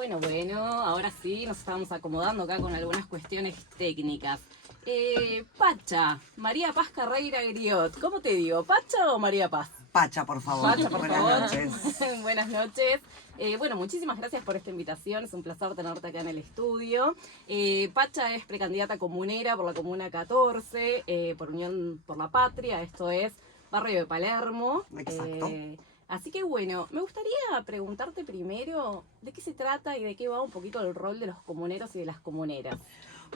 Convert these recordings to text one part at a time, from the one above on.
Bueno, ahora sí, nos estamos acomodando acá con algunas cuestiones técnicas. Pacha, María Paz Carreira Griot, ¿cómo te digo? ¿Pacha o María Paz? Pacha, por favor. Pacha, por Buenas favor. noches. Buenas noches. Bueno, muchísimas gracias por esta invitación. Es un placer tenerte acá en el estudio. Pacha es precandidata comunera por la Comuna 14, por Unión por la Patria, esto es barrio de Palermo. Exacto. Así que bueno, me gustaría preguntarte primero de qué se trata y de qué va un poquito el rol de los comuneros y de las comuneras.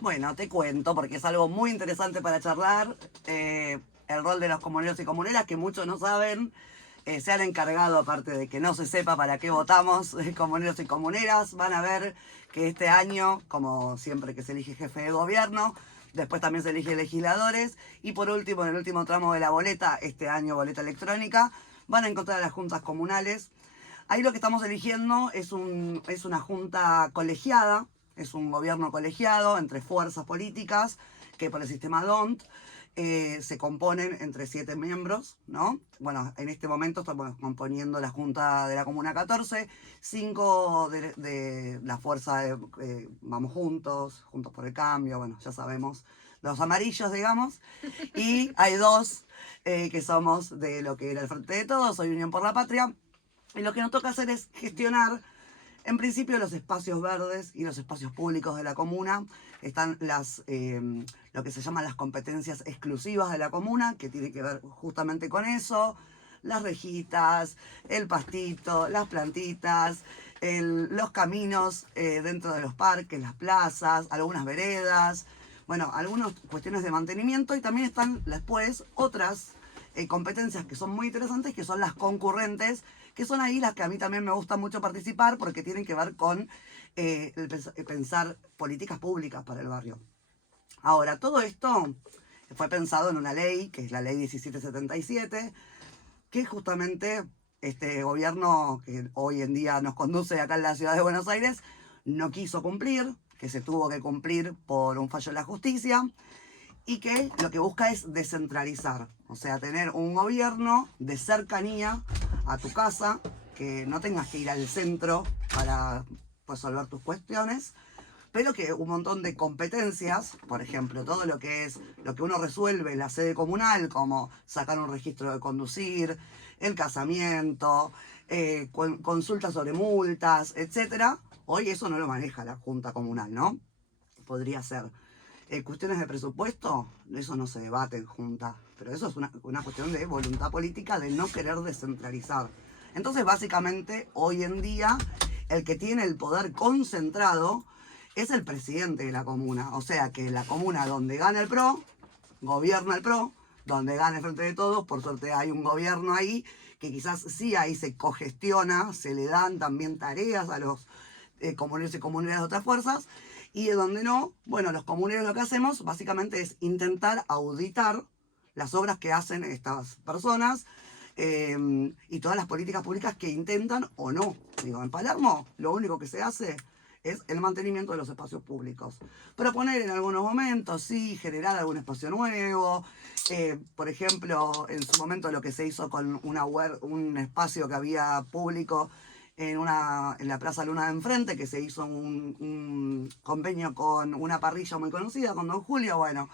Bueno, te cuento porque es algo muy interesante para charlar. El rol de los comuneros y comuneras, que muchos no saben, se han encargado, aparte de que no se sepa para qué votamos, comuneros y comuneras. Van a ver que este año, como siempre que se elige jefe de gobierno, después también se elige legisladores. Y por último, en el último tramo de la boleta, este año boleta electrónica, van a encontrar a las juntas comunales. Ahí lo que estamos eligiendo es una junta colegiada, es un gobierno colegiado entre fuerzas políticas que por el sistema DONT se componen entre 7 miembros, ¿no? Bueno, en este momento estamos componiendo la Junta de la Comuna 14, 5 de la fuerza de Vamos Juntos, Juntos por el Cambio, bueno, ya sabemos, los amarillos, digamos, y hay 2 que somos de lo que era el Frente de Todos, Soy Unión por la Patria, y lo que nos toca hacer es gestionar, en principio, los espacios verdes y los espacios públicos de la comuna. Están lo que se llaman las competencias exclusivas de la comuna, que tiene que ver justamente con eso. Las rejitas, el pastito, las plantitas, los caminos dentro de los parques, las plazas, algunas veredas. Bueno, algunas cuestiones de mantenimiento, y también están después otras competencias que son muy interesantes, que son las concurrentes, que son ahí las que a mí también me gusta mucho participar porque tienen que ver con el pensar políticas públicas para el barrio. Ahora, todo esto fue pensado en una ley, que es la ley 1777, que justamente este gobierno que hoy en día nos conduce acá en la ciudad de Buenos Aires no quiso cumplir, que se tuvo que cumplir por un fallo de la justicia, y que lo que busca es descentralizar, o sea, tener un gobierno de cercanía a tu casa, que no tengas que ir al centro para resolver tus cuestiones, pero que un montón de competencias, por ejemplo, todo lo que es lo que uno resuelve en la sede comunal, como sacar un registro de conducir, el casamiento, consultas sobre multas, etcétera, hoy eso no lo maneja la Junta Comunal, ¿no? Podría ser. Cuestiones de presupuesto, eso no se debate en junta, pero eso es una cuestión de voluntad política, de no querer descentralizar. Entonces, básicamente, hoy en día, el que tiene el poder concentrado es el presidente de la comuna. O sea que la comuna donde gana el PRO, gobierna el PRO, donde gana el Frente de Todos, por suerte hay un gobierno ahí, que quizás sí ahí se cogestiona, se le dan también tareas a los comuneros y comuneras de otras fuerzas, y de donde no, bueno, los comuneros lo que hacemos básicamente es intentar auditar las obras que hacen estas personas y todas las políticas públicas que intentan o no. Digo, en Palermo lo único que se hace es el mantenimiento de los espacios públicos. Proponer en algunos momentos, sí, generar algún espacio nuevo. Por ejemplo, en su momento lo que se hizo con un espacio que había público en la Plaza Luna de enfrente, que se hizo un convenio con una parrilla muy conocida, con Don Julio, bueno,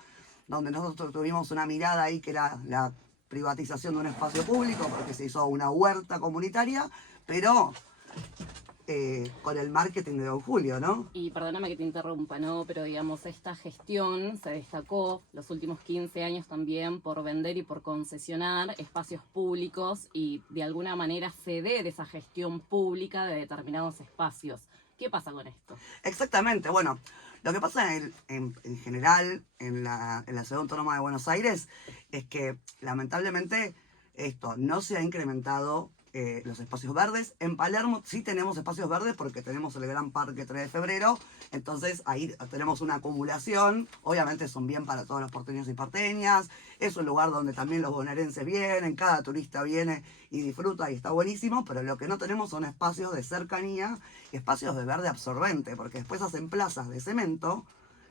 donde nosotros tuvimos una mirada ahí que era la privatización de un espacio público, porque se hizo una huerta comunitaria, pero con el marketing de Don Julio, ¿no? Y perdóname que te interrumpa, ¿no? Pero digamos, esta gestión se destacó los últimos 15 años también por vender y por concesionar espacios públicos y de alguna manera ceder esa gestión pública de determinados espacios. ¿Qué pasa con esto? Exactamente, bueno, lo que pasa en general en la Ciudad Autónoma de Buenos Aires es que lamentablemente esto no se ha incrementado los espacios verdes. En Palermo sí tenemos espacios verdes porque tenemos el Gran Parque 3 de Febrero, entonces ahí tenemos una acumulación, obviamente son bien para todos los porteños y porteñas, es un lugar donde también los bonaerenses vienen, cada turista viene y disfruta y está buenísimo, pero lo que no tenemos son espacios de cercanía, espacios de verde absorbente, porque después hacen plazas de cemento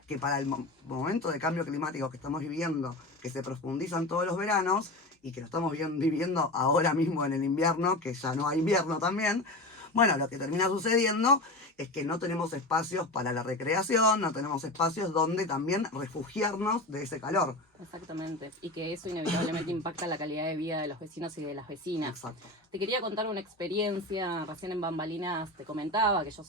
que para el momento de cambio climático que estamos viviendo, que se profundizan todos los veranos y que lo estamos viviendo ahora mismo en el invierno, que ya no hay invierno también, Bueno, lo que termina sucediendo es que no tenemos espacios para la recreación, no tenemos espacios donde también refugiarnos de ese calor. Exactamente, y que eso inevitablemente impacta la calidad de vida de los vecinos y de las vecinas. Exacto. Te quería contar una experiencia, recién en Bambalinas te comentaba que yo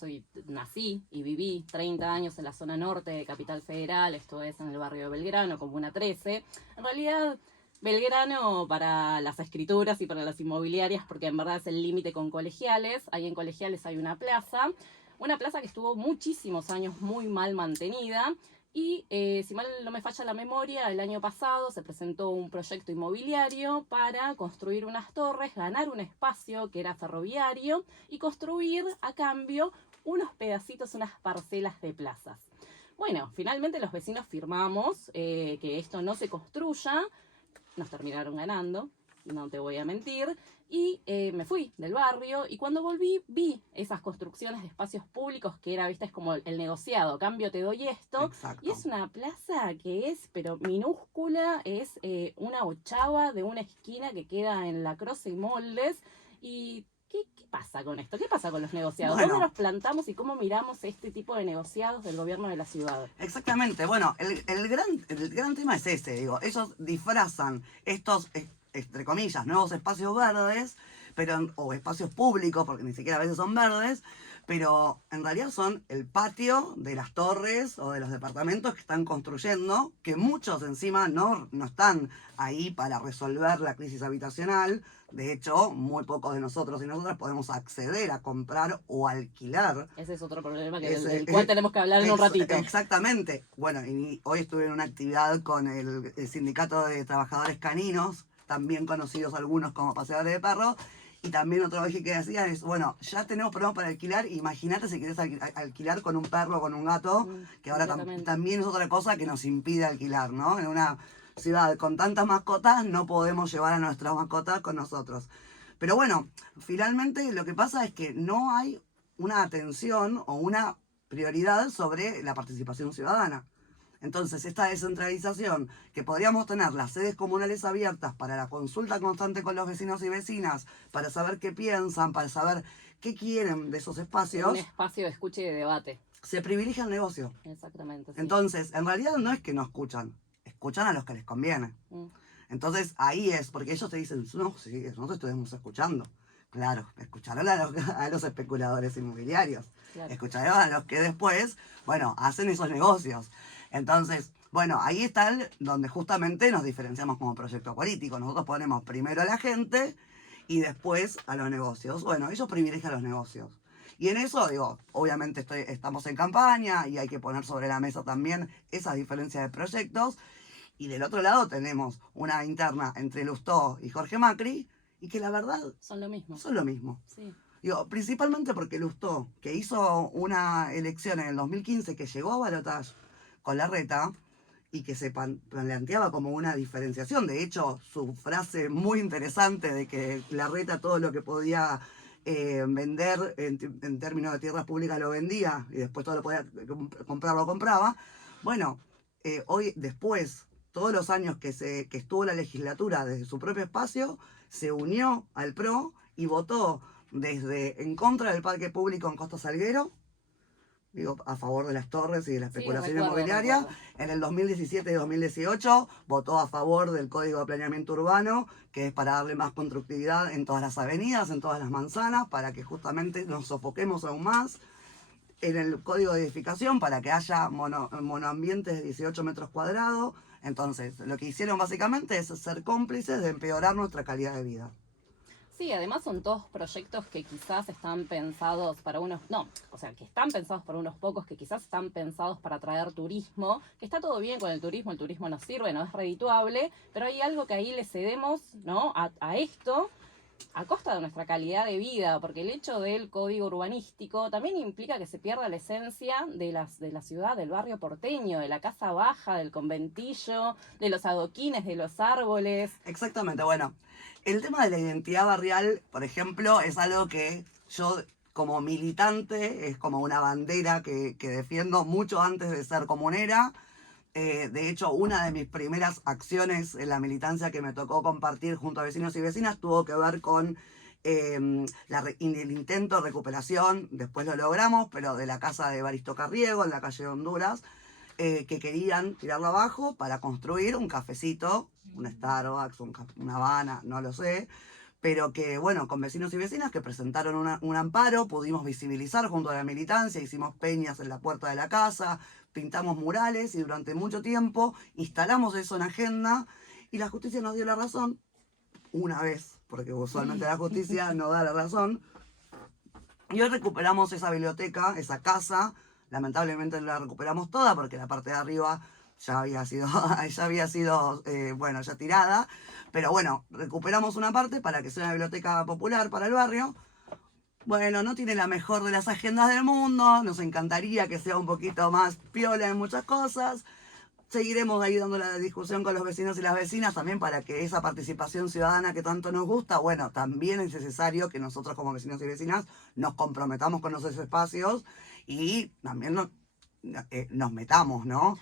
nací y viví 30 años en la zona norte de Capital Federal, esto es en el barrio de Belgrano, Comuna 13. En realidad, Belgrano para las escrituras y para las inmobiliarias, porque en verdad es el límite con Colegiales. Ahí en Colegiales hay una plaza que estuvo muchísimos años muy mal mantenida. Y si mal no me falla la memoria, el año pasado se presentó un proyecto inmobiliario para construir unas torres, ganar un espacio que era ferroviario y construir a cambio unos pedacitos, unas parcelas de plazas. Bueno, finalmente los vecinos firmamos que esto no se construya, nos terminaron ganando, no te voy a mentir, y me fui del barrio y cuando volví vi esas construcciones de espacios públicos que era, viste, es como el negociado, cambio te doy esto. Exacto. Y es una plaza que es, pero minúscula, es una ochava de una esquina que queda en La Croce y Moldes. Y ¿qué pasa con esto? ¿Qué pasa con los negociados? Bueno. ¿Dónde nos plantamos y cómo miramos este tipo de negociados del gobierno de la ciudad? Exactamente, bueno, el gran tema es ese, digo, ellos disfrazan estos, entre comillas, nuevos espacios verdes, o espacios públicos, porque ni siquiera a veces son verdes, pero en realidad son el patio de las torres o de los departamentos que están construyendo, que muchos encima no están ahí para resolver la crisis habitacional. De hecho, muy pocos de nosotros y nosotras podemos acceder a comprar o alquilar. Ese es otro problema del cual tenemos que hablar en un ratito. Exactamente. Bueno, y hoy estuve en una actividad con el Sindicato de Trabajadores Caninos, también conocidos algunos como paseadores de perros. Y también otro eje que decía es, bueno, ya tenemos problemas para alquilar, imagínate si querés alquilar con un perro o con un gato, que ahora también es otra cosa que nos impide alquilar, ¿no? En una ciudad con tantas mascotas no podemos llevar a nuestras mascotas con nosotros. Pero bueno, finalmente lo que pasa es que no hay una atención o una prioridad sobre la participación ciudadana. Entonces, esta descentralización, que podríamos tener las sedes comunales abiertas para la consulta constante con los vecinos y vecinas, para saber qué piensan, para saber qué quieren de esos espacios. Un espacio de escucha y de debate. Se privilegia el negocio. Exactamente. Sí. Entonces, en realidad no es que no escuchan a los que les conviene. Entonces, ahí es, porque ellos te dicen, no, sí, nosotros estuvimos escuchando. Claro, escucharán a los especuladores inmobiliarios. Claro. Escucharán a los que después, bueno, hacen esos negocios. Entonces, bueno, ahí está donde justamente nos diferenciamos como proyecto político. Nosotros ponemos primero a la gente y después a los negocios. Bueno, ellos privilegian los negocios. Y en eso, digo, obviamente estamos en campaña y hay que poner sobre la mesa también esas diferencias de proyectos. Y del otro lado tenemos una interna entre Lustó y Jorge Macri, y que la verdad son lo mismo. Son lo mismo. Sí. Digo, principalmente porque Lustó, que hizo una elección en el 2015 que llegó a balotaje con Larreta y que se planteaba como una diferenciación. De hecho, su frase muy interesante de que Larreta todo lo que podía vender en términos de tierras públicas lo vendía y después todo lo podía comprar lo compraba. Bueno, hoy después, todos los años que estuvo la legislatura desde su propio espacio, se unió al PRO y votó desde en contra del parque público en Costa Salguero, digo, a favor de las torres y de la especulación inmobiliaria. En el 2017 y 2018 votó a favor del Código de Planeamiento Urbano, que es para darle más constructividad en todas las avenidas, en todas las manzanas, para que justamente nos sofoquemos aún más. En el Código de Edificación, para que haya monoambientes de 18 metros cuadrados. Entonces, lo que hicieron básicamente es ser cómplices de empeorar nuestra calidad de vida. Sí, además son todos proyectos que quizás están pensados para que están pensados para unos pocos, que quizás están pensados para atraer turismo, que está todo bien con el turismo nos sirve, no es redituable, pero hay algo que ahí le cedemos, ¿no? a esto, a costa de nuestra calidad de vida, porque el hecho del código urbanístico también implica que se pierda la esencia de la ciudad, del barrio porteño, de la casa baja, del conventillo, de los adoquines, de los árboles. Exactamente, bueno, el tema de la identidad barrial, por ejemplo, es algo que yo como militante, es como una bandera que defiendo mucho antes de ser comunera. De hecho, una de mis primeras acciones en la militancia que me tocó compartir junto a vecinos y vecinas tuvo que ver con el intento de recuperación, después lo logramos, pero de la casa de Evaristo Carriego, en la calle de Honduras, que querían tirarlo abajo para construir un cafecito, un Starbucks, una Habana, no lo sé, pero que, bueno, con vecinos y vecinas que presentaron un amparo, pudimos visibilizar junto a la militancia, hicimos peñas en la puerta de la casa, pintamos murales y durante mucho tiempo instalamos eso en agenda y la justicia nos dio la razón, una vez, porque usualmente la justicia no da la razón, y hoy recuperamos esa biblioteca, esa casa. Lamentablemente no la recuperamos toda porque la parte de arriba ya había sido, bueno, ya tirada. Pero bueno, recuperamos una parte para que sea una biblioteca popular para el barrio. Bueno, no tiene la mejor de las agendas del mundo, nos encantaría que sea un poquito más piola en muchas cosas. Seguiremos ahí dando la discusión con los vecinos y las vecinas también para que esa participación ciudadana que tanto nos gusta, bueno, también es necesario que nosotros como vecinos y vecinas nos comprometamos con esos espacios y también nos metamos, ¿no?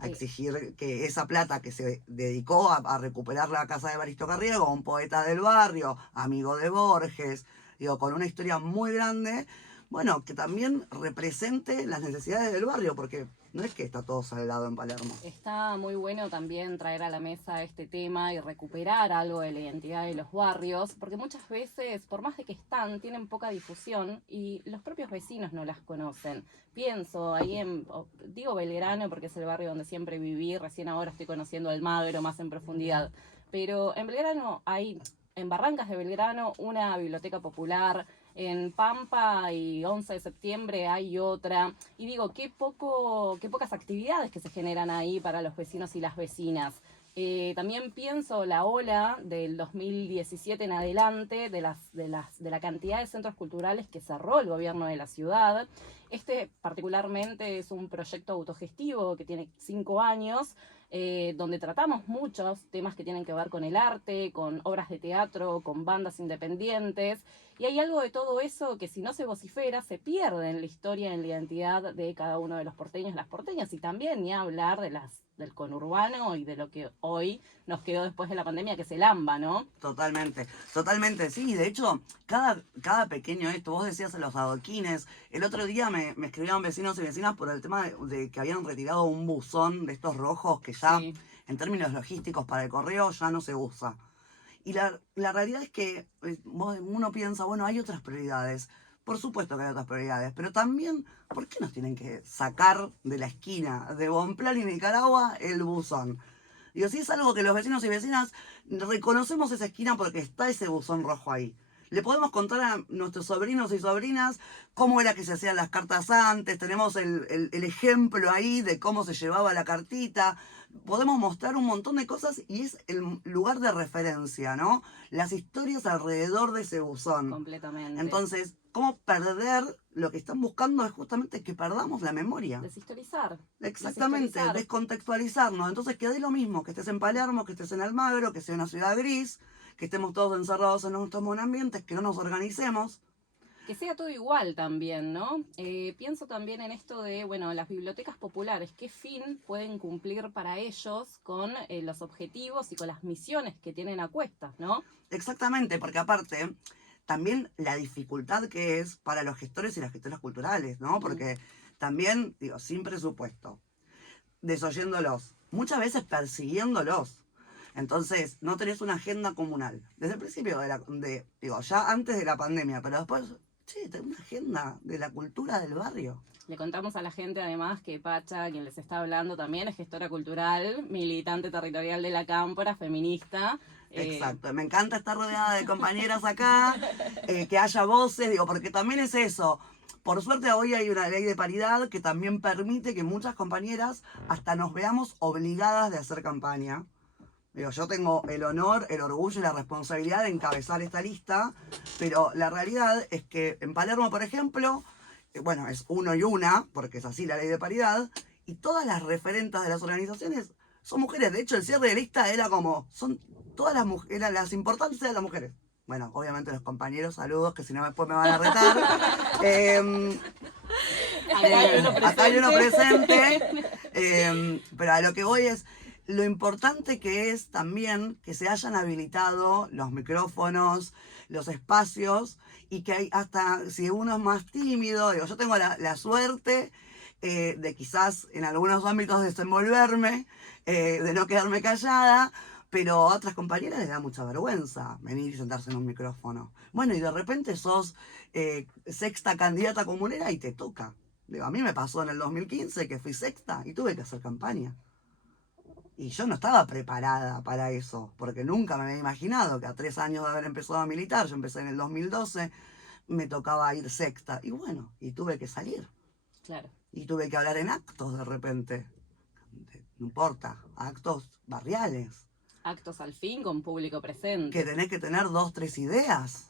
A exigir que esa plata que se dedicó a recuperar la casa de Evaristo Carriego, un poeta del barrio, amigo de Borges, digo, con una historia muy grande, bueno, que también represente las necesidades del barrio, porque no es que está todo salgado en Palermo. Está muy bueno también traer a la mesa este tema y recuperar algo de la identidad de los barrios, porque muchas veces, por más de que están, tienen poca difusión y los propios vecinos no las conocen. Pienso ahí digo Belgrano porque es el barrio donde siempre viví, recién ahora estoy conociendo Almagro más en profundidad, pero en Belgrano hay, en Barrancas de Belgrano, una biblioteca popular. En Pampa y 11 de septiembre hay otra. Y digo, qué pocas actividades que se generan ahí para los vecinos y las vecinas. También pienso la ola del 2017 en adelante, de la cantidad de centros culturales que cerró el gobierno de la ciudad. Este particularmente es un proyecto autogestivo que tiene 5 años, donde tratamos muchos temas que tienen que ver con el arte, con obras de teatro, con bandas independientes. Y hay algo de todo eso que si no se vocifera se pierde en la historia, en la identidad de cada uno de los porteños, las porteñas, y también ni hablar del conurbano y de lo que hoy nos quedó después de la pandemia, que es el AMBA, ¿no? Totalmente, totalmente, sí. De hecho, cada pequeño esto, vos decías en los adoquines, el otro día me escribían vecinos y vecinas por el tema de que habían retirado un buzón de estos rojos que ya, sí, en términos logísticos para el correo, ya no se usa. Y la realidad es que uno piensa, bueno, hay otras prioridades. Por supuesto que hay otras prioridades, pero también, ¿por qué nos tienen que sacar de la esquina de Bonplan y Nicaragua el buzón? Digo, si es algo que los vecinos y vecinas reconocemos esa esquina porque está ese buzón rojo ahí. Le podemos contar a nuestros sobrinos y sobrinas cómo era que se hacían las cartas antes, tenemos el ejemplo ahí de cómo se llevaba la cartita, podemos mostrar un montón de cosas y es el lugar de referencia, ¿no? Las historias alrededor de ese buzón. Completamente. Entonces, ¿cómo perder? Lo que están buscando es justamente que perdamos la memoria. Deshistorizar. Exactamente, descontextualizarnos. Entonces, que dé lo mismo, que estés en Palermo, que estés en Almagro, que sea una ciudad gris, que estemos todos encerrados en nuestros monoambientes, que no nos organicemos. Que sea todo igual también, ¿no? Pienso también en esto de, bueno, las bibliotecas populares, ¿qué fin pueden cumplir para ellos con los objetivos y con las misiones que tienen a cuestas, ¿no? Exactamente, porque aparte, también la dificultad que es para los gestores y las gestoras culturales, ¿no? Porque también, digo, sin presupuesto, desoyéndolos, muchas veces persiguiéndolos. Entonces, no tenés una agenda comunal. Desde el principio digo, ya antes de la pandemia, pero después, sí, tenés una agenda de la cultura del barrio. Le contamos a la gente además que Pacha, quien les está hablando, también es gestora cultural, militante territorial de la Cámpora, feminista. Exacto, me encanta estar rodeada de compañeras acá, que haya voces, digo, porque también es eso. Por suerte hoy hay una ley de paridad que también permite que muchas compañeras hasta nos veamos obligadas de hacer campaña. Digo, yo tengo el honor, el orgullo y la responsabilidad de encabezar esta lista, pero la realidad es que en Palermo, por ejemplo, bueno, es uno y una, porque es así la ley de paridad, y todas las referentas de las organizaciones son mujeres. De hecho, el cierre de lista era como, son todas las mujeres, las importantes de las mujeres. Bueno, obviamente los compañeros, saludos, que si no después me van a retar. Acá hay uno presente. Pero a lo que voy es, lo importante que es también que se hayan habilitado los micrófonos, los espacios, y que hay hasta si uno es más tímido, digo, yo tengo la suerte de quizás en algunos ámbitos desenvolverme, de no quedarme callada, pero a otras compañeras les da mucha vergüenza venir y sentarse en un micrófono. Bueno, y de repente sos sexta candidata comunera y te toca. Digo, a mí me pasó en el 2015 que fui sexta y tuve que hacer campaña. Y yo no estaba preparada para eso, porque nunca me había imaginado que a 3 años de haber empezado a militar, yo empecé en el 2012, me tocaba ir sexta. Y bueno, y tuve que salir. Claro. Y tuve que hablar en actos de repente. No importa, actos barriales. Actos al fin con público presente. Que tenés que tener 2, 3 ideas.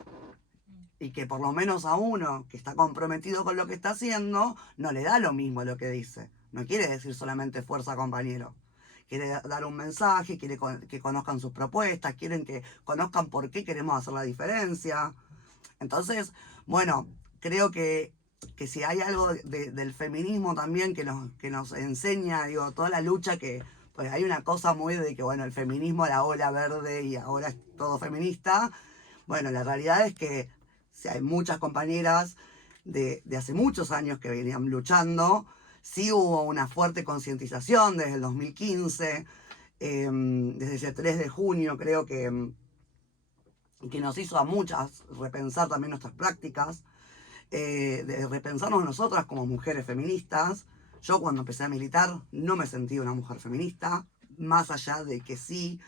Y que por lo menos a uno que está comprometido con lo que está haciendo, no le da lo mismo lo que dice. No quiere decir solamente fuerza, compañero. Quiere dar un mensaje, quiere que conozcan sus propuestas, quieren que conozcan por qué queremos hacer la diferencia. Entonces, bueno, creo que si hay algo del feminismo también que nos enseña, digo, toda la lucha que, pues hay una cosa muy de que, bueno, el feminismo, la ola verde y ahora es todo feminista. Bueno, la realidad es que si hay muchas compañeras de hace muchos años que venían luchando. Sí hubo una fuerte concientización desde el 2015, desde ese 3 de junio creo que nos hizo a muchas repensar también nuestras prácticas, de repensarnos nosotras como mujeres feministas. Yo cuando empecé a militar no me sentí una mujer feminista, más allá de que sí,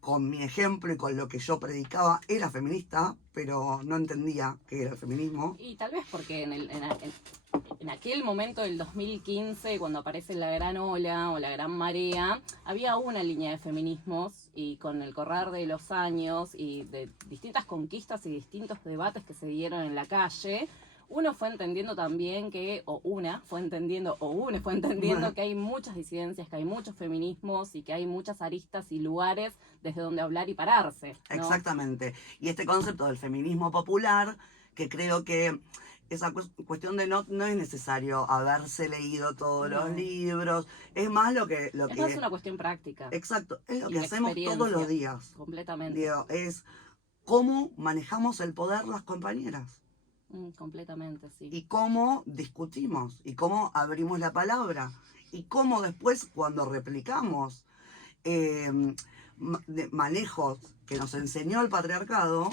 con mi ejemplo y con lo que yo predicaba era feminista, pero no entendía qué era el feminismo. Y tal vez porque en aquel momento del 2015, cuando aparece la gran ola o la gran marea, había una línea de feminismos, y con el correr de los años y de distintas conquistas y distintos debates que se dieron en la calle, uno fue entendiendo también que, o uno fue entendiendo que hay muchas disidencias, que hay muchos feminismos y que hay muchas aristas y lugares desde donde hablar y pararse, ¿no? Exactamente. Y este concepto del feminismo popular, que creo que esa cuestión de no es necesario haberse leído todos los libros, es más es más una cuestión práctica. Exacto, es lo y que de hacemos todos los días. Completamente. Digo, es cómo manejamos el poder las compañeras. Completamente, sí. Y cómo discutimos, y cómo abrimos la palabra, y cómo después cuando replicamos manejos que nos enseñó el patriarcado,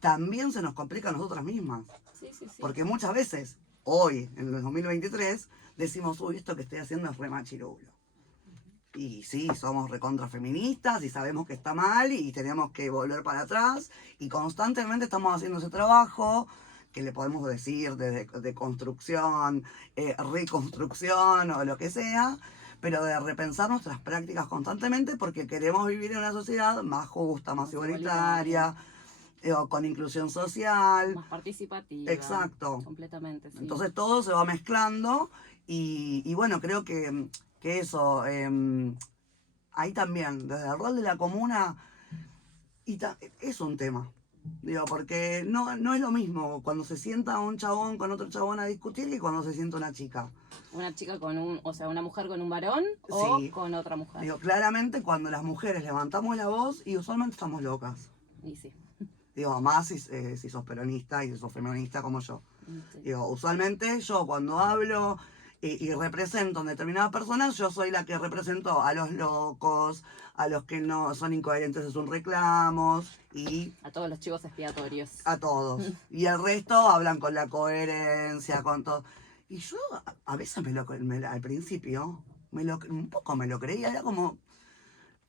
también se nos complica a nosotras mismas. Sí, sí, sí. Porque muchas veces, hoy, en el 2023, decimos, uy, esto que estoy haciendo es re machirulo. Y sí, somos recontra feministas y sabemos que está mal y tenemos que volver para atrás, y constantemente estamos haciendo ese trabajo que le podemos decir de construcción, reconstrucción o lo que sea, pero de repensar nuestras prácticas constantemente porque queremos vivir en una sociedad más justa, más igualitaria, con inclusión social. Más participativa. Exacto. Completamente, sí. Entonces todo se va mezclando y bueno, creo que eso, ahí también, desde el rol de la comuna, es un tema. Digo, porque no es lo mismo cuando se sienta un chabón con otro chabón a discutir que cuando se sienta una chica. Una chica una mujer con un varón o Sí. con otra mujer. Digo, claramente cuando las mujeres levantamos la voz y usualmente estamos locas. Y sí. Digo, más si sos peronista y si sos feminista como yo. Sí. Digo, usualmente yo cuando hablo y represento a determinadas personas, yo soy la que represento a los locos, a los que no son incoherentes en sus reclamos y a todos los chivos expiatorios. A todos. Y el resto hablan con la coherencia, con todo. Y yo a veces al principio un poco me lo creía, era como,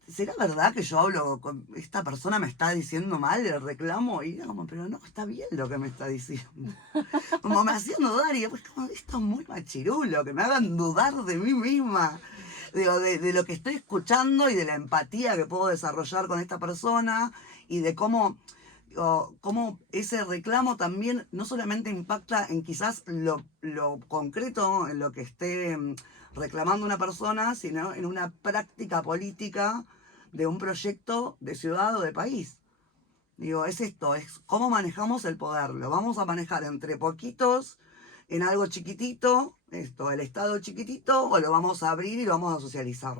¿será verdad que yo hablo con esta persona me está diciendo mal el reclamo? Y era como, pero no, está bien lo que me está diciendo. Como me hacían dudar y después como, esto es muy machirulo, que me hagan dudar de mí misma. Digo, de lo que estoy escuchando y de la empatía que puedo desarrollar con esta persona y de cómo ese reclamo también no solamente impacta en quizás lo concreto, en lo que esté reclamando una persona, sino en una práctica política de un proyecto de ciudad o de país. Digo, es esto, es cómo manejamos el poder. Lo vamos a manejar entre poquitos, en algo chiquitito, el Estado chiquitito, o lo vamos a abrir y lo vamos a socializar.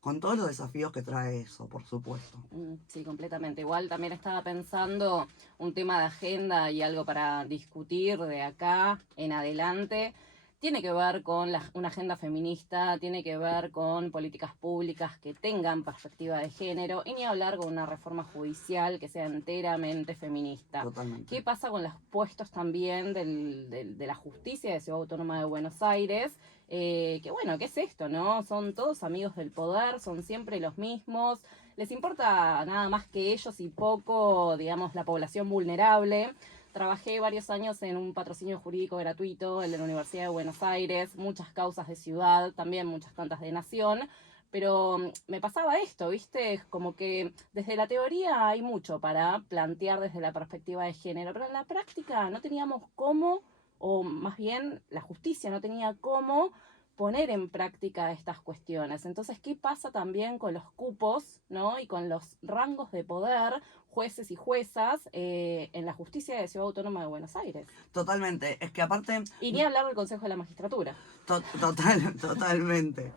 con todos los desafíos que trae eso, por supuesto. Sí, completamente. Igual también estaba pensando un tema de agenda y algo para discutir de acá en adelante. Tiene que ver con una agenda feminista, tiene que ver con políticas públicas que tengan perspectiva de género y ni hablar con una reforma judicial que sea enteramente feminista. Totalmente. ¿Qué pasa con los puestos también de la justicia de Ciudad Autónoma de Buenos Aires? Que bueno, ¿qué es esto, no? Son todos amigos del poder, son siempre los mismos, les importa nada más que ellos y poco, digamos, la población vulnerable. Trabajé varios años en un patrocinio jurídico gratuito, el de la Universidad de Buenos Aires, muchas causas de ciudad, también muchas tantas de nación, pero me pasaba esto, ¿viste? Como que desde la teoría hay mucho para plantear desde la perspectiva de género, pero en la práctica no teníamos cómo, o más bien la justicia no tenía cómo poner en práctica estas cuestiones. Entonces, ¿qué pasa también con los cupos, ¿no? Y con los rangos de poder, jueces y juezas, en la justicia de Ciudad Autónoma de Buenos Aires? Totalmente. Es que aparte... Y ni hablar del Consejo de la Magistratura. Totalmente.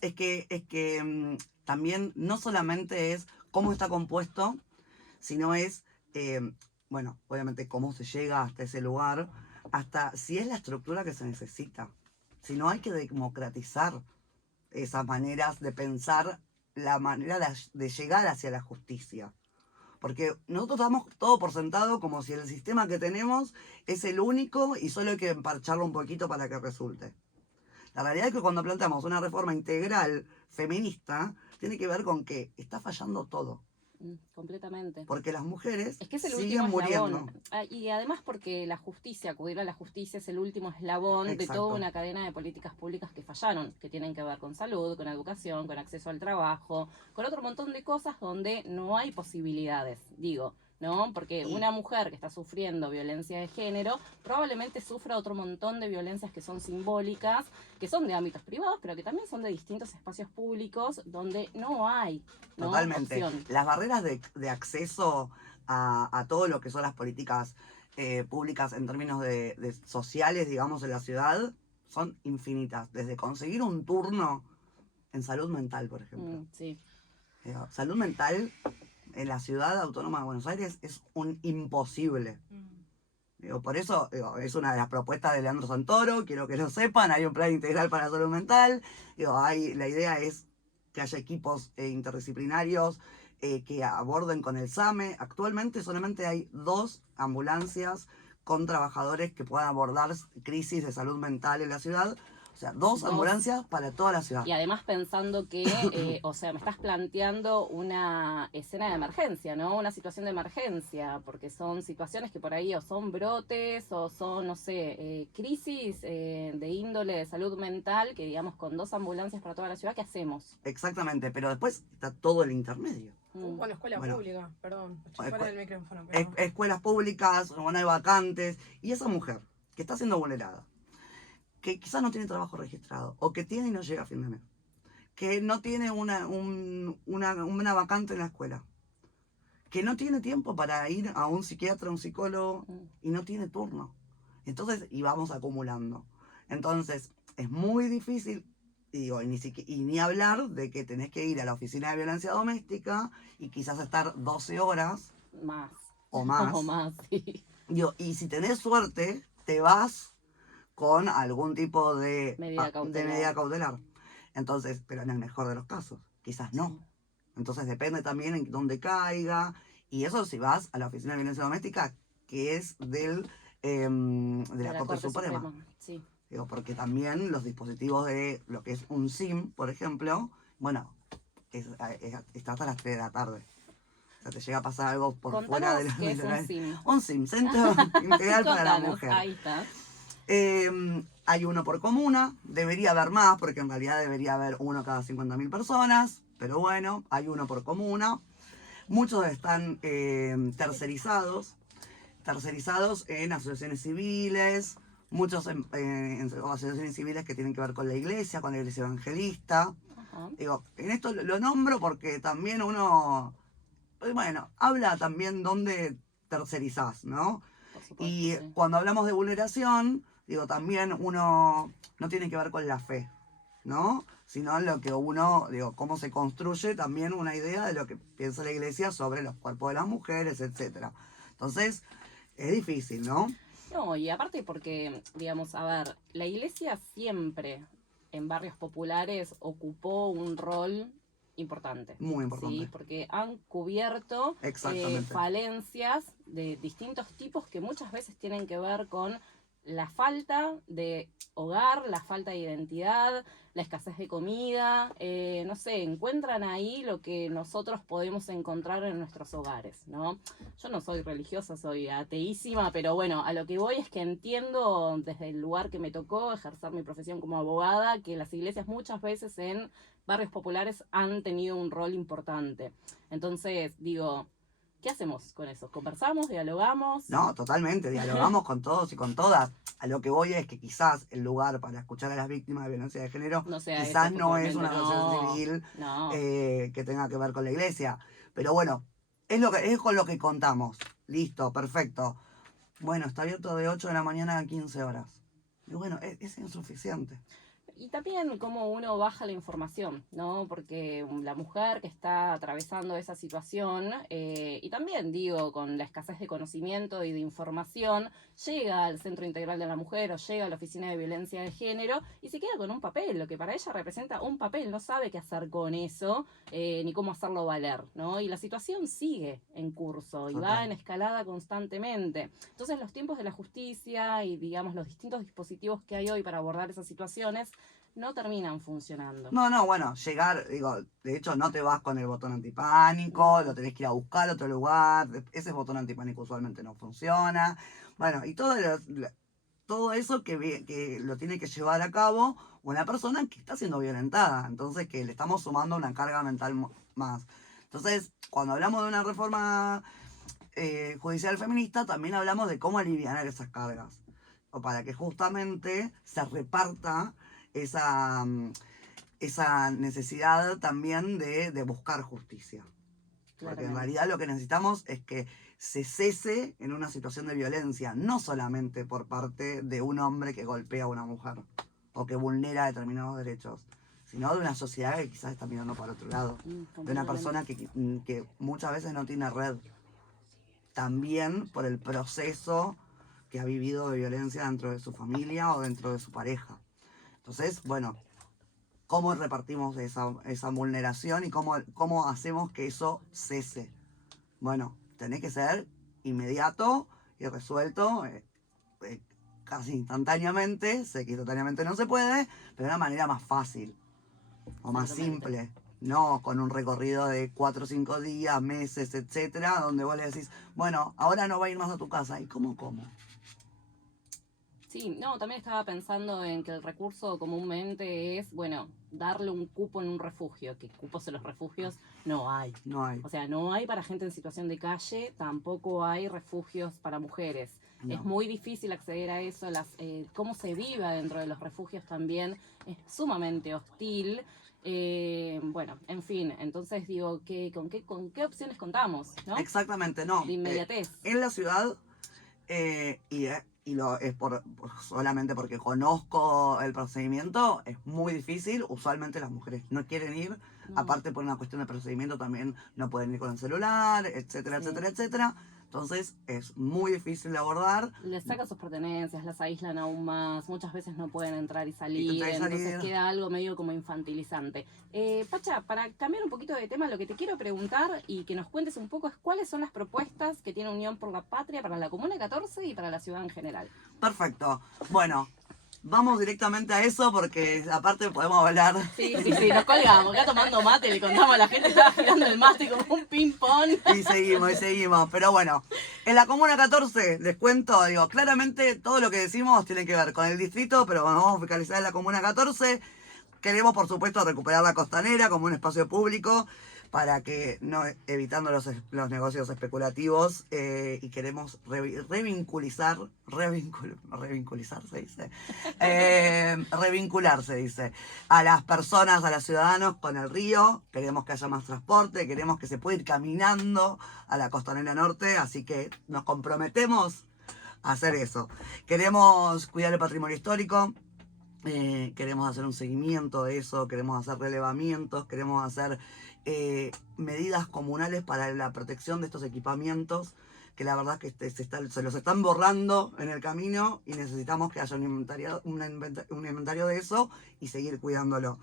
Es que también no solamente es cómo está compuesto, sino es, bueno, obviamente cómo se llega hasta ese lugar, hasta si es la estructura que se necesita. Si no hay que democratizar esas maneras de pensar, la manera de llegar hacia la justicia. Porque nosotros damos todo por sentado como si el sistema que tenemos es el único y solo hay que emparcharlo un poquito para que resulte. La realidad es que cuando planteamos una reforma integral feminista, tiene que ver con que está fallando todo. Completamente. Porque las mujeres es que es el siguen último muriendo. eslabón. Y además porque la justicia, acudir a la justicia es el último eslabón de Exacto. toda una cadena de políticas públicas que fallaron, que tienen que ver con salud, con educación, con acceso al trabajo, con otro montón de cosas donde no hay posibilidades, digo. ¿No? Porque una mujer que está sufriendo violencia de género probablemente sufra otro montón de violencias que son simbólicas, que son de ámbitos privados, pero que también son de distintos espacios públicos donde no hay, ¿no? Totalmente. Opción. Las barreras de acceso a todo lo que son las políticas públicas en términos de sociales, digamos, en la ciudad, son infinitas. Desde conseguir un turno en salud mental, por ejemplo. Sí. Salud mental en la ciudad autónoma de Buenos Aires es un imposible. Por eso es una de las propuestas de Leandro Santoro, quiero que lo sepan, hay un plan integral para la salud mental. La idea es que haya equipos interdisciplinarios que aborden con el SAME. Actualmente solamente hay 2 ambulancias con trabajadores que puedan abordar crisis de salud mental en la ciudad. O sea, 2 ambulancias para toda la ciudad. Y además pensando que, o sea, me estás planteando una escena de emergencia, ¿no? Una situación de emergencia, porque son situaciones que por ahí o son brotes o son, no sé, crisis de índole de salud mental, que digamos con 2 ambulancias para toda la ciudad, ¿qué hacemos? Exactamente, pero después está todo el intermedio. Bueno, escuela pública, perdón, estoy fuera del micrófono. Pero... Escuelas públicas, no hay vacantes, y esa mujer que está siendo vulnerada, que quizás no tiene trabajo registrado, o que tiene y no llega a fin de mes, que no tiene una vacante en la escuela, que no tiene tiempo para ir a un psiquiatra, un psicólogo, y no tiene turno. Entonces, y vamos acumulando. Entonces, es muy difícil, y ni hablar de que tenés que ir a la oficina de violencia doméstica y quizás estar 12 horas más. O más. O más, sí. Y si tenés suerte, te vas con algún tipo de medida cautelar. Entonces, pero en el mejor de los casos, quizás no. Entonces depende también en dónde caiga. Y eso si vas a la oficina de violencia doméstica, que es de la Corte Suprema. Sí. Porque también los dispositivos de lo que es un SIM, por ejemplo, bueno, está hasta las 3 de la tarde. O sea, te llega a pasar algo por Contanos fuera de qué es un SIM. Un SIM, Centro Integral para la Mujer. Ahí está. Hay uno por comuna, debería haber más, porque en realidad debería haber uno cada 50.000 personas, pero bueno, hay uno por comuna. Muchos están tercerizados en asociaciones civiles, muchos en asociaciones civiles que tienen que ver con la iglesia evangelista. Digo, en esto lo nombro porque también uno, bueno, habla también dónde tercerizás, ¿no? Y cuando hablamos de vulneración, digo, también uno no tiene que ver con la fe, ¿no? sino en lo que uno, digo, cómo se construye también una idea de lo que piensa la iglesia sobre los cuerpos de las mujeres, etcétera. Entonces, es difícil, ¿no? No, y aparte porque, digamos, a ver, la iglesia siempre en barrios populares ocupó un rol importante. Muy importante. Sí, porque han cubierto Exactamente. falencias de distintos tipos que muchas veces tienen que ver con la falta de hogar, la falta de identidad, la escasez de comida, no sé, encuentran ahí lo que nosotros podemos encontrar en nuestros hogares, ¿no? Yo no soy religiosa, soy ateísima, pero bueno, a lo que voy es que entiendo desde el lugar que me tocó ejercer mi profesión como abogada, que las iglesias muchas veces en barrios populares han tenido un rol importante. Entonces, digo, ¿qué hacemos con eso? ¿Conversamos? ¿Dialogamos? No, totalmente, dialogamos con todos y con todas. A lo que voy es que quizás el lugar para escuchar a las víctimas de violencia de género No sea quizás ese, no es puntualmente, una asociación civil no. que tenga que ver con la iglesia. Pero bueno, es con lo que contamos. Listo, perfecto. Bueno, está abierto de 8 de la mañana a 15 horas. Y bueno, es insuficiente. Y también cómo uno baja la información, ¿no? Porque la mujer que está atravesando esa situación, y también digo, con la escasez de conocimiento y de información, llega al Centro Integral de la Mujer o llega a la Oficina de Violencia de Género y se queda con un papel, lo que para ella representa un papel, no sabe qué hacer con eso, ni cómo hacerlo valer, ¿no? Y la situación sigue en curso y va en escalada constantemente. Entonces los tiempos de la justicia y, digamos, los distintos dispositivos que hay hoy para abordar esas situaciones no terminan funcionando. No, bueno, llegar, digo, de hecho no te vas con el botón antipánico, lo tenés que ir a buscar a otro lugar, ese botón antipánico usualmente no funciona. Bueno, y todo eso que lo tiene que llevar a cabo una persona que está siendo violentada, entonces que le estamos sumando una carga mental más. Entonces, cuando hablamos de una reforma judicial feminista, también hablamos de cómo aliviar esas cargas, o para que justamente se reparta esa necesidad también de buscar justicia. Porque en realidad lo que necesitamos es que se cese en una situación de violencia, no solamente por parte de un hombre que golpea a una mujer o que vulnera determinados derechos, sino de una sociedad que quizás está mirando para otro lado, de una persona que muchas veces no tiene red, también por el proceso que ha vivido de violencia dentro de su familia o dentro de su pareja. Entonces, bueno, ¿cómo repartimos esa vulneración y cómo hacemos que eso cese? Bueno, tiene que ser inmediato y resuelto casi instantáneamente. Sé que instantáneamente no se puede, pero de una manera más fácil o más simple. No con un recorrido de 4 o 5 días, meses, etcétera, donde vos le decís, bueno, ahora no va a ir más a tu casa. ¿Y cómo? Sí, no, también estaba pensando en que el recurso comúnmente es, bueno, darle un cupo en un refugio, que cupos en los refugios no hay. No hay. O sea, no hay para gente en situación de calle, tampoco hay refugios para mujeres. No. Es muy difícil acceder a eso, cómo se viva dentro de los refugios también es sumamente hostil. Bueno, en fin, entonces digo, ¿con qué opciones contamos? ¿No? Exactamente, no. De inmediatez. En la ciudad, y lo es solamente porque conozco el procedimiento, es muy difícil. Usualmente las mujeres no quieren ir, aparte por una cuestión de procedimiento también no pueden ir con el celular, etcétera, etcétera, etcétera. Entonces es muy difícil de abordar. Les sacan sus pertenencias, las aíslan aún más, muchas veces no pueden entrar y salir, entonces queda algo medio como infantilizante. Pacha, para cambiar un poquito de tema, lo que te quiero preguntar y que nos cuentes un poco es cuáles son las propuestas que tiene Unión por la Patria para la Comuna 14 y para la ciudad en general. Perfecto. Bueno, vamos directamente a eso porque aparte podemos hablar. Sí, nos colgamos. Acá tomando mate, le contamos a la gente, estaba girando el mate como un ping-pong. Y seguimos. Pero bueno, en la Comuna 14, les cuento, digo, claramente todo lo que decimos tiene que ver con el distrito, pero bueno, vamos a focalizar en la Comuna 14. Queremos, por supuesto, recuperar la costanera como un espacio público para que, no, evitando los negocios especulativos, y queremos revincular, se dice, revincular, se dice, a las personas, a los ciudadanos con el río. Queremos que haya más transporte, queremos que se pueda ir caminando a la costanera norte, así que nos comprometemos a hacer eso. Queremos cuidar el patrimonio histórico. Queremos hacer un seguimiento de eso, queremos hacer relevamientos, queremos hacer medidas comunales para la protección de estos equipamientos, que la verdad que se los están borrando en el camino y necesitamos que haya un inventario de eso y seguir cuidándolo.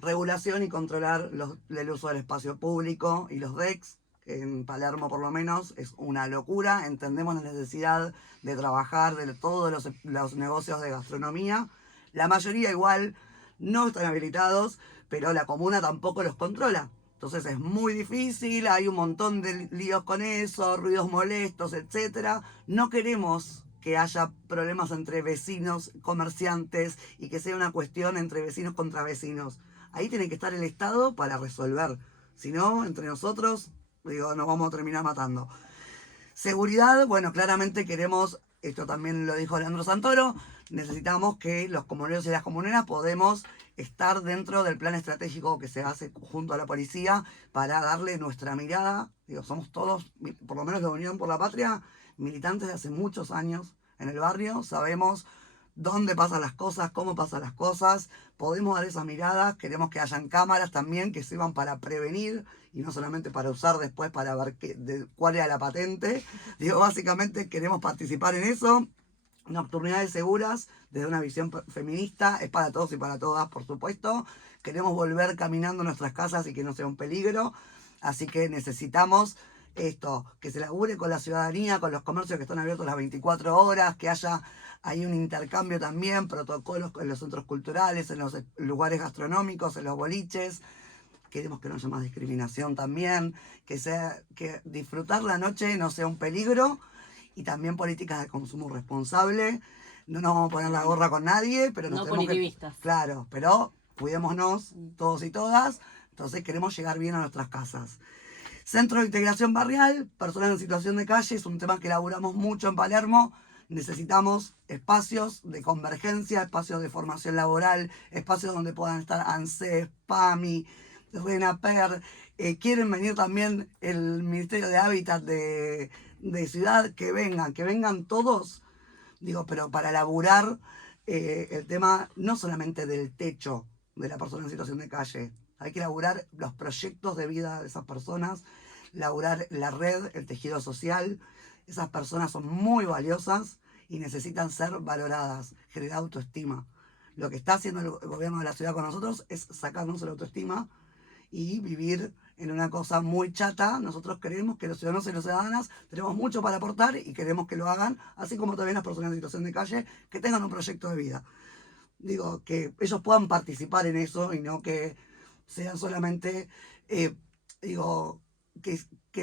Regulación y controlar el uso del espacio público y los DECs, que en Palermo por lo menos es una locura. Entendemos la necesidad de trabajar de todos los negocios de gastronomía. La mayoría igual no están habilitados, pero la comuna tampoco los controla. Entonces es muy difícil, hay un montón de líos con eso, ruidos molestos, etc. No queremos que haya problemas entre vecinos, comerciantes, y que sea una cuestión entre vecinos contra vecinos. Ahí tiene que estar el Estado para resolver. Si no, entre nosotros, nos vamos a terminar matando. Seguridad, bueno, claramente queremos, esto también lo dijo Leandro Santoro, necesitamos que los comuneros y las comuneras podemos estar dentro del plan estratégico que se hace junto a la policía para darle nuestra mirada. Somos todos, por lo menos de Unión por la Patria, militantes de hace muchos años en el barrio, sabemos dónde pasan las cosas, cómo pasan las cosas, podemos dar esas miradas, queremos que hayan cámaras también que sirvan para prevenir y no solamente para usar después para ver cuál era la patente. Básicamente queremos participar en eso. Nocturnidades seguras, desde una visión feminista, es para todos y para todas, por supuesto. Queremos volver caminando nuestras casas y que no sea un peligro, así que necesitamos esto, que se labure con la ciudadanía, con los comercios que están abiertos las 24 horas, que haya ahí un intercambio también, protocolos en los centros culturales, en los lugares gastronómicos, en los boliches. Queremos que no haya más discriminación también, que disfrutar la noche no sea un peligro, y también políticas de consumo responsable. No nos vamos a poner la gorra con nadie, pero no punitivistas. Claro, pero cuidémonos todos y todas. Entonces queremos llegar bien a nuestras casas. Centro de integración barrial, personas en situación de calle, es un tema que elaboramos mucho en Palermo. Necesitamos espacios de convergencia, espacios de formación laboral, espacios donde puedan estar ANSES, PAMI, RENAPER. Quieren venir también el Ministerio de Hábitat de ciudad, que vengan todos, pero para elaborar el tema no solamente del techo de la persona en situación de calle, hay que elaborar los proyectos de vida de esas personas, elaborar la red, el tejido social. Esas personas son muy valiosas y necesitan ser valoradas, generar autoestima. Lo que está haciendo el gobierno de la ciudad con nosotros es sacarnos la autoestima y vivir en una cosa muy chata. Nosotros creemos que los ciudadanos y las ciudadanas tenemos mucho para aportar y queremos que lo hagan, así como también las personas en situación de calle, que tengan un proyecto de vida. Que ellos puedan participar en eso y no que sean solamente, que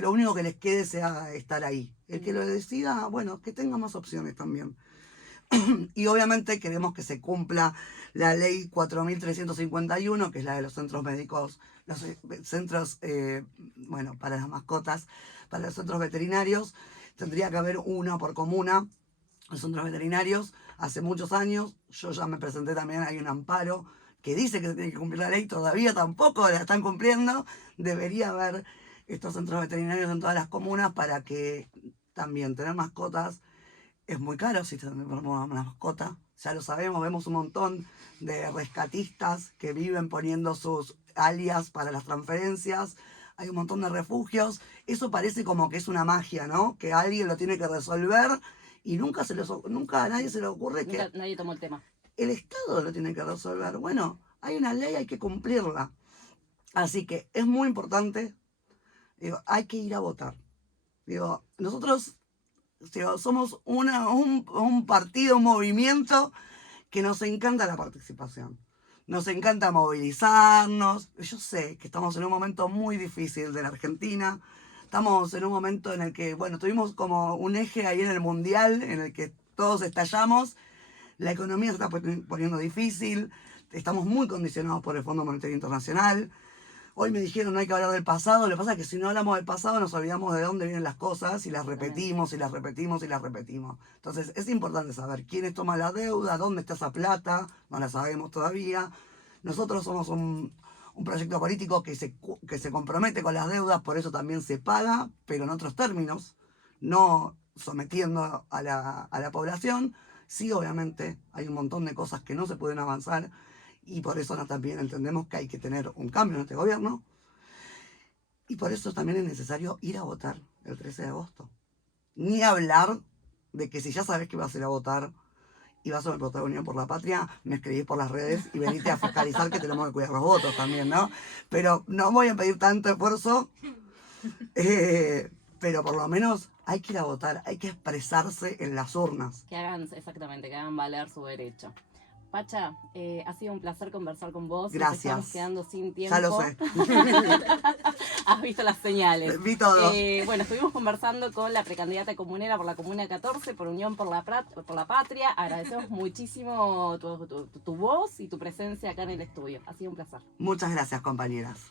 lo único que les quede sea estar ahí. El que lo decida, bueno, que tenga más opciones también. Y obviamente queremos que se cumpla la ley 4351, que es la de los centros médicos, los centros, para las mascotas, para los centros veterinarios. Tendría que haber uno por comuna, los centros veterinarios. Hace muchos años, yo ya me presenté también, hay un amparo que dice que se tiene que cumplir la ley, todavía tampoco la están cumpliendo. Debería haber estos centros veterinarios en todas las comunas para que también tener mascotas es muy caro si tenemos una mascota. Ya lo sabemos, vemos un montón de rescatistas que viven poniendo sus alias para las transferencias. Hay un montón de refugios. Eso parece como que es una magia, ¿no? Que alguien lo tiene que resolver y nunca a nadie se le ocurre que nadie tomó el tema. El Estado lo tiene que resolver. Bueno, hay una ley, hay que cumplirla. Así que es muy importante. Hay que ir a votar. Nosotros somos un partido, un movimiento que nos encanta la participación. Nos encanta movilizarnos. Yo sé que estamos en un momento muy difícil de la Argentina. Estamos en un momento en el que, tuvimos como un eje ahí en el Mundial, en el que todos estallamos. La economía se está poniendo difícil. Estamos muy condicionados por el Fondo Monetario Internacional. Hoy me dijeron no hay que hablar del pasado. Lo que pasa es que si no hablamos del pasado nos olvidamos de dónde vienen las cosas y las repetimos y las repetimos y las repetimos. Entonces es importante saber quiénes toman la deuda, dónde está esa plata, no la sabemos todavía. Nosotros somos un proyecto político que se compromete con las deudas, por eso también se paga, pero en otros términos, no sometiendo a la población. Sí, obviamente, hay un montón de cosas que no se pueden avanzar y por eso también entendemos que hay que tener un cambio en este gobierno y por eso también es necesario ir a votar el 13 de agosto. Ni hablar de que si ya sabes que vas a ir a votar y vas a votar Unión por la Patria, me escribís por las redes y venite a fiscalizar que tenemos que cuidar los votos también, ¿no? Pero no voy a pedir tanto esfuerzo, pero por lo menos hay que ir a votar, hay que expresarse en las urnas. Que hagan, exactamente, que hagan valer su derecho. Pacha, ha sido un placer conversar con vos. Gracias. Nos estamos quedando sin tiempo. Ya lo sé. Has visto las señales. Vi todo. Bueno, estuvimos conversando con la precandidata comunera por la Comuna 14, por Unión por la Patria. Agradecemos muchísimo tu voz y tu presencia acá en el estudio. Ha sido un placer. Muchas gracias, compañeras.